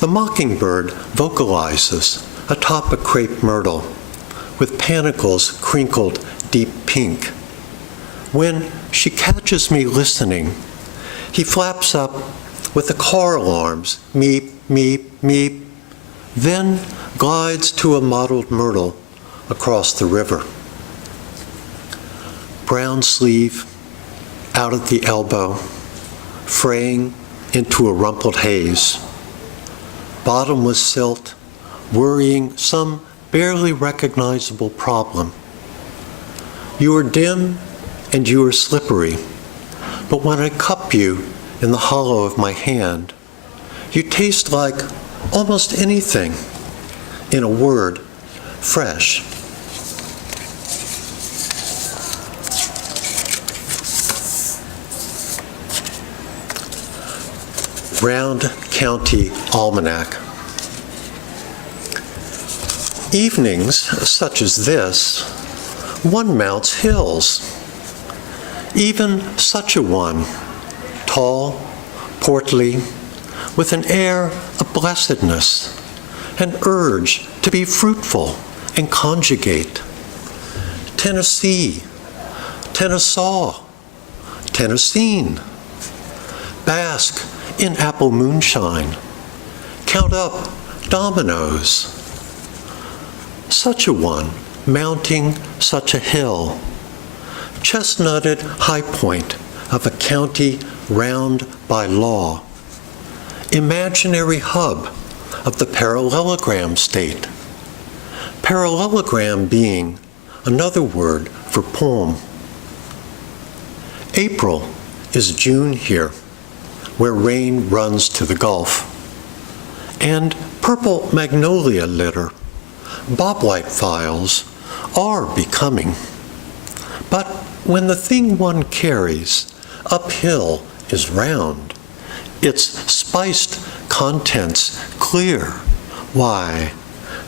The mockingbird vocalizes atop a crepe myrtle with panicles crinkled deep pink. When she catches me listening, he flaps up with the car alarms, meep, meep, meep, then glides to a mottled myrtle across the river. Brown sleeve, out at the elbow, fraying into a rumpled haze. Bottomless silt, worrying some barely recognizable problem. You are dim and you are slippery, but when I cup you in the hollow of my hand, you taste like almost anything. In a word, fresh. Round County Almanac. Evenings such as this, one mounts hills. Even such a one, tall, portly, with an air of blessedness, an urge to be fruitful and conjugate. Tennessee, Tennesaw, Tennessine. Bask in apple moonshine. Count up dominoes. Such a one mounting such a hill. Chestnutted high point of a county round by law. Imaginary hub of the parallelogram state. Parallelogram being another word for poem. April is June here, where rain runs to the Gulf. And purple magnolia litter, bobwhite files are becoming. But when the thing one carries uphill is round, its spiced contents clear, why,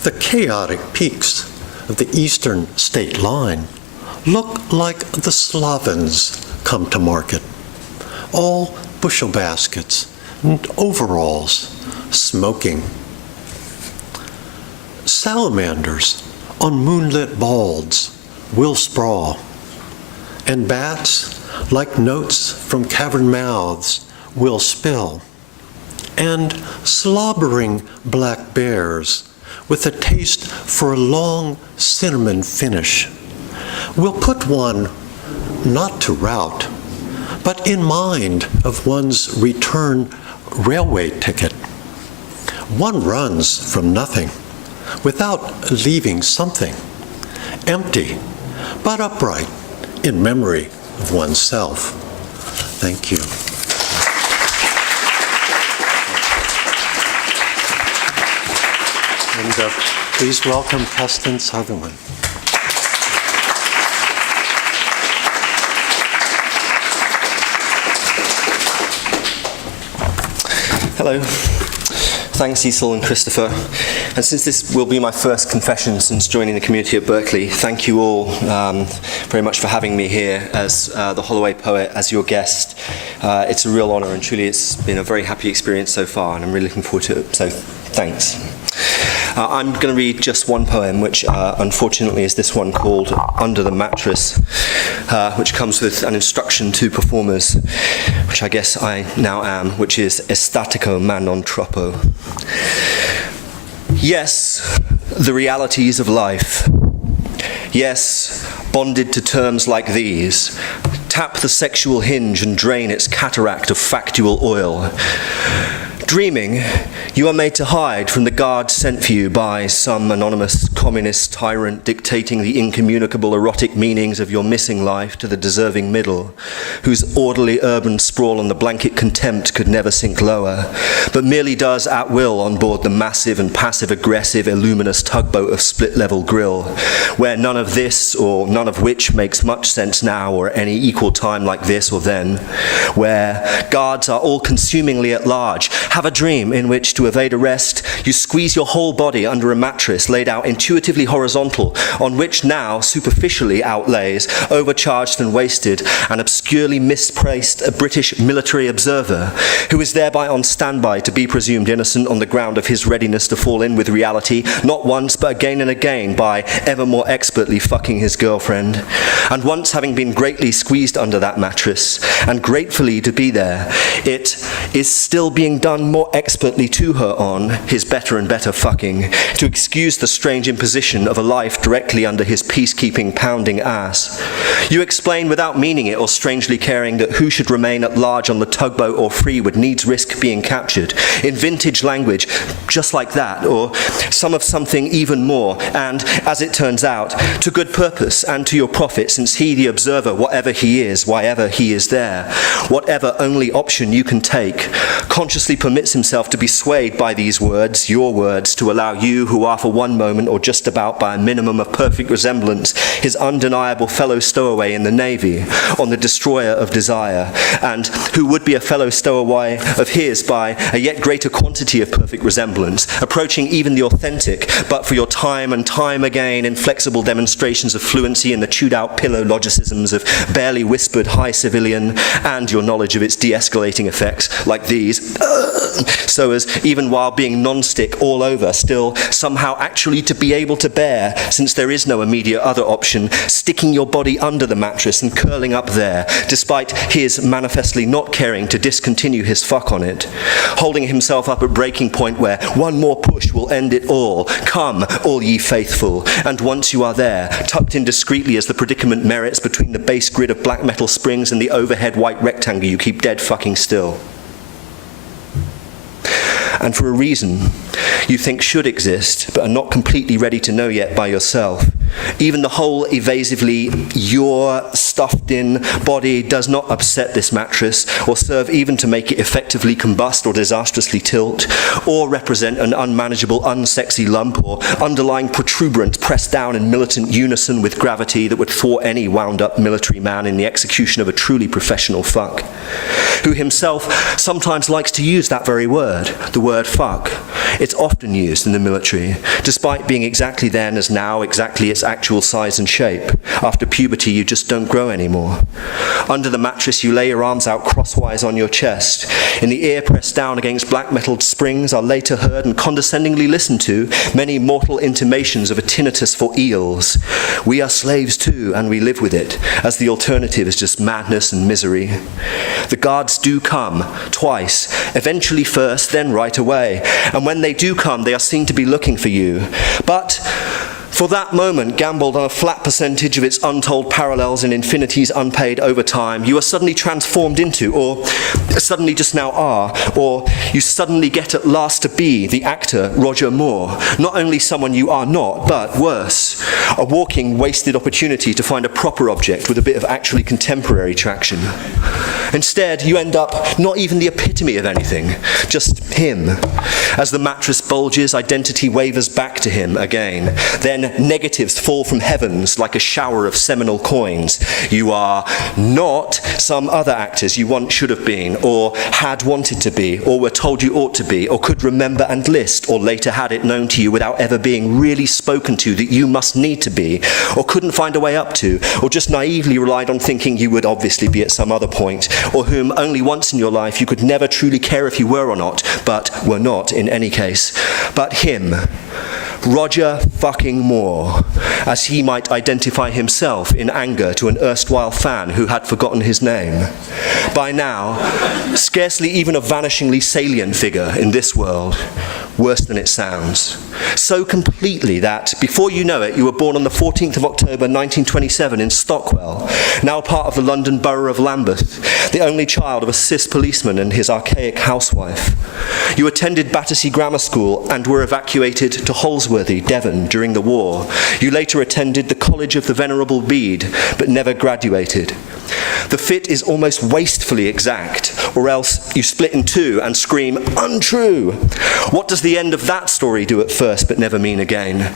the chaotic peaks of the eastern state line look like the Slavans come to market, all bushel baskets and overalls smoking. Salamanders on moonlit balds will sprawl, and bats, like notes from cavern mouths, will spill, and slobbering black bears with a taste for a long cinnamon finish will put one not to rout, but in mind of one's return railway ticket. One runs from nothing without leaving something, empty but upright in memory of oneself. Thank you. And please welcome Keston Sutherland. Hello. Thanks, Cecil and Christopher. And since this will be my first confession since joining the community at Berkeley, thank you all very much for having me here as the Holloway poet, as your guest. It's a real honor, and truly it's been a very happy experience so far, and I'm really looking forward to it, so thanks. I'm going to read just one poem, which unfortunately is this one called Under the Mattress, which comes with an instruction to performers, which I guess I now am, which is Estatico ma non troppo. Yes, the realities of life. Yes, bonded to terms like these. Tap the sexual hinge and drain its cataract of factual oil. Dreaming, you are made to hide from the guard sent for you by some anonymous communist tyrant dictating the incommunicable erotic meanings of your missing life to the deserving middle, whose orderly urban sprawl on the blanket contempt could never sink lower, but merely does at will on board the massive and passive-aggressive illuminous tugboat of split-level grill, where none of this or none of which makes much sense now or at any equal time like this or then, where guards are all-consumingly at large. Have a dream in which, to evade arrest, you squeeze your whole body under a mattress laid out intuitively horizontal, on which now superficially outlays, overcharged and wasted, an obscurely misplaced British military observer, who is thereby on standby to be presumed innocent on the ground of his readiness to fall in with reality, not once but again and again, by ever more expertly fucking his girlfriend. And once having been greatly squeezed under that mattress, and gratefully to be there, it is still being done more expertly to her on his better and better fucking, to excuse the strange imposition of a life directly under his peacekeeping pounding ass. You explain without meaning it or strangely caring that who should remain at large on the tugboat or free would needs risk being captured, in vintage language, just like that, or some of something even more, and, as it turns out, to good purpose and to your profit, since he, the observer, whatever he is, why ever he is there, whatever only option you can take, consciously permits himself to be swayed by these words, your words, to allow you, who are for one moment or just about by a minimum of perfect resemblance, his undeniable fellow stowaway in the Navy, on the destroyer of desire, and who would be a fellow stowaway of his by a yet greater quantity of perfect resemblance, approaching even the authentic, but for your time and time again inflexible demonstrations of fluency in the chewed-out pillow logicisms of barely whispered high civilian, and your knowledge of its de-escalating effects, like these, so as, even while being non-stick all over, still somehow actually to be able to bear, since there is no immediate other option, sticking your body under the mattress and curling up there, despite his manifestly not caring to discontinue his fuck on it, holding himself up at breaking point where one more push will end it all. Come, all ye faithful, and once you are there, tucked in discreetly as the predicament merits between the base grid of black metal springs and the overhead white rectangle you keep dead fucking still. And for a reason you think should exist, but are not completely ready to know yet by yourself. Even the whole evasively your stuffed-in body does not upset this mattress, or serve even to make it effectively combust or disastrously tilt, or represent an unmanageable, unsexy lump or underlying protuberance pressed down in militant unison with gravity that would thwart any wound-up military man in the execution of a truly professional fuck, who himself sometimes likes to use that very word, the word fuck. It's often used in the military, despite being exactly then as now exactly its actual size and shape. After puberty, you just don't grow anymore. Under the mattress, you lay your arms out crosswise on your chest. In the ear pressed down against black-metalled springs are later heard and condescendingly listened to many mortal intimations of a tinnitus for eels. We are slaves too, and we live with it, as the alternative is just madness and misery. The guards do come, twice, eventually first, then right away. And when they do come, they are seen to be looking for you. But for that moment, gambled on a flat percentage of its untold parallels in infinity's unpaid overtime, you are suddenly transformed into, or suddenly just now are, or you suddenly get at last to be the actor Roger Moore. Not only someone you are not, but worse, a walking wasted opportunity to find a proper object with a bit of actually contemporary traction. Instead, you end up not even the epitome of anything, just him. As the mattress bulges, identity wavers back to him again. Then negatives fall from heavens like a shower of seminal coins. You are not some other actors you once should have been, or had wanted to be, or were told you ought to be, or could remember and list, or later had it known to you without ever being really spoken to that you must need to be, or couldn't find a way up to, or just naively relied on thinking you would obviously be at some other point, or whom only once in your life you could never truly care if you were or not, but were not in any case. But him, Roger fucking Moore, as he might identify himself in anger to an erstwhile fan who had forgotten his name. By now, scarcely even a vanishingly salient figure in this world. worse than it sounds. So completely that, before you know it, you were born on the 14th of October 1927 in Stockwell, now part of the London Borough of Lambeth, the only child of a cis policeman and his archaic housewife. You attended Battersea Grammar School and were evacuated to Holsworthy, Devon, during the war. You later attended the College of the Venerable Bede, but never graduated. The fit is almost wastefully exact, or else you split in two and scream, "Untrue!" What does the end of that story do at first but never mean again?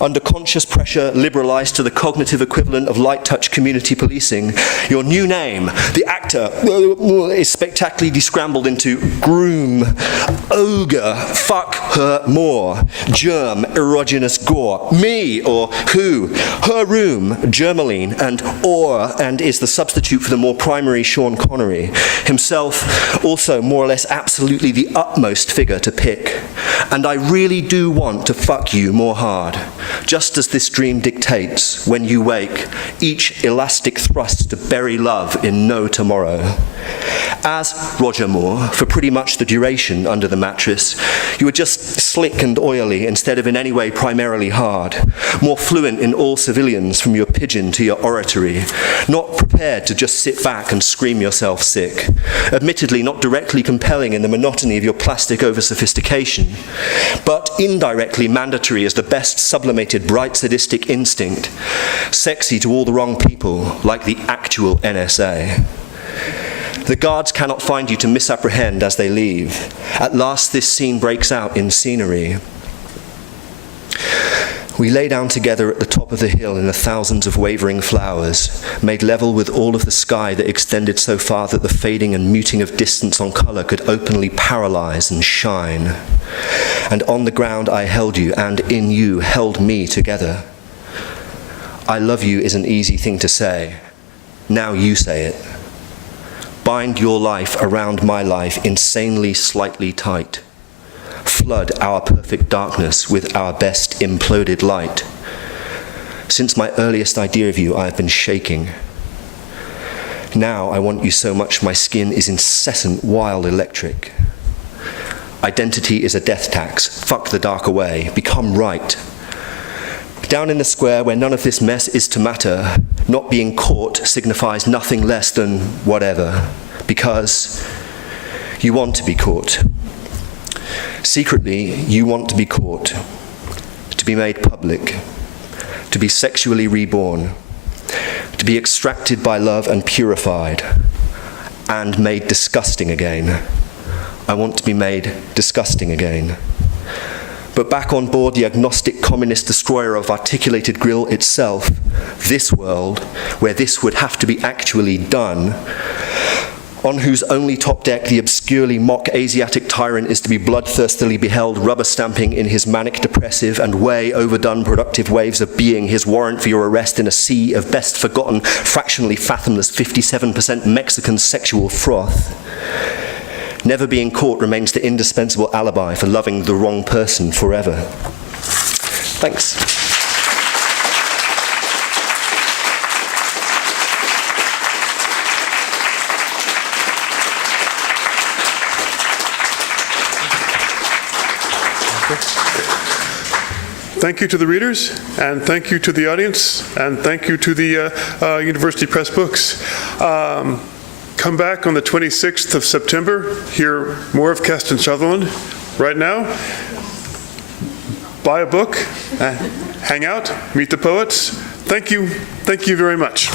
Under conscious pressure, liberalised to the cognitive equivalent of light touch community policing, your new name, the actor, is spectacularly descrambled into groom, ogre, fuck her more, germ, erogenous gore, me, or who, her room, germaline, and or, and is the substitute for the more primary Sean Connery, himself also more or less absolutely the utmost figure to pick. And I really do want to fuck you more hard, just as this dream dictates when you wake, each elastic thrust to bury love in no tomorrow. As Roger Moore, for pretty much the duration under the mattress, you were just slick and oily instead of in any way primarily hard, more fluent in all civilians from your pigeon to your oratory, not prepared to just sit back and scream yourself sick, admittedly not directly compelling in the monotony of your plastic over-sophistication, but indirectly mandatory as the best sublimated bright sadistic instinct, sexy to all the wrong people, like the actual NSA. The guards cannot find you to misapprehend as they leave. At last this scene breaks out in scenery. We lay down together at the top of the hill in the thousands of wavering flowers, made level with all of the sky that extended so far that the fading and muting of distance on colour could openly paralyse and shine. And on the ground I held you, and in you held me together. I love you is an easy thing to say. Now you say it. Bind your life around my life insanely slightly tight. Flood our perfect darkness with our best imploded light. Since my earliest idea of you, I have been shaking. Now I want you so much my skin is incessant, wild electric. Identity is a death tax. Fuck the dark away. Become right. Down in the square where none of this mess is to matter, not being caught signifies nothing less than whatever, because you want to be caught. Secretly, you want to be caught, to be made public, to be sexually reborn, to be extracted by love and purified, and made disgusting again. I want to be made disgusting again. But back on board the agnostic communist destroyer of articulated grill itself, this world, where this would have to be actually done, on whose only top deck the obscurely mock Asiatic tyrant is to be bloodthirstily beheld rubber-stamping in his manic depressive and way overdone productive waves of being his warrant for your arrest in a sea of best forgotten, fractionally fathomless 57% Mexican sexual froth. Never being caught remains the indispensable alibi for loving the wrong person forever. Thanks. Thank you to the readers, and thank you to the audience, and thank you to the University Press Books. Come back on the 26th of September, hear more of Keston Sutherland. Right now, buy a book, hang out, meet the poets. Thank you very much.